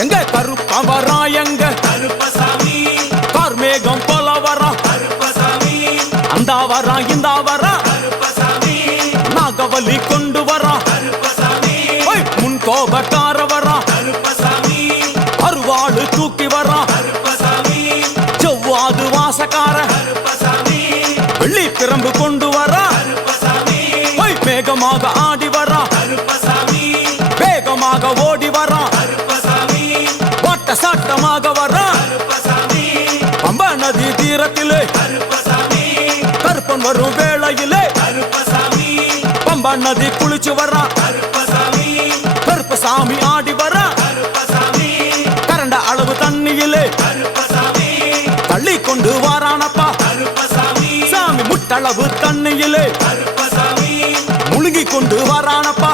எங்க கருப்ப வரா எங்க கருப்பசாமி கார்மேகம் போல வரா கருப்பசாமி அந்த வரா இந்த வரா கருப்பசாமி நாகவலி கொண்டு வரா கருப்பசாமி முன் கோபக்கார வரா கருப்பசாமி அருவாடு தூக்கி வரா கருப்பசாமி செவ்வாது வாசக்கார கருப்பசாமி வெள்ளி பிரம்பு கொண்டு வரா கருப்பசாமி மேகமாக ஆடி வரா கருப்பசாமி வேகமாக ஓடி வரா கருப்பசாமி வாட்ட சாட்டமாக வரா கருப்பசாமி பம்பா நதி தீரத்திலே கருப்பசாமி கருப்பன் வரும் வேளையிலே கருப்பசாமி பம்பா நதி குளிச்சு வரா கருப்பசாமி கருப்பசாமி ஆடி வரா கருப்பசாமி கரண்ட அளவு தண்ணியிலே கருப்பசாமி தள்ளி கொண்டு வாரானப்பா கருப்பசாமி சாமி முட்டளவு தண்ணியிலே கருப்பசாமி முழுங்கி கொண்டு வாரானப்பா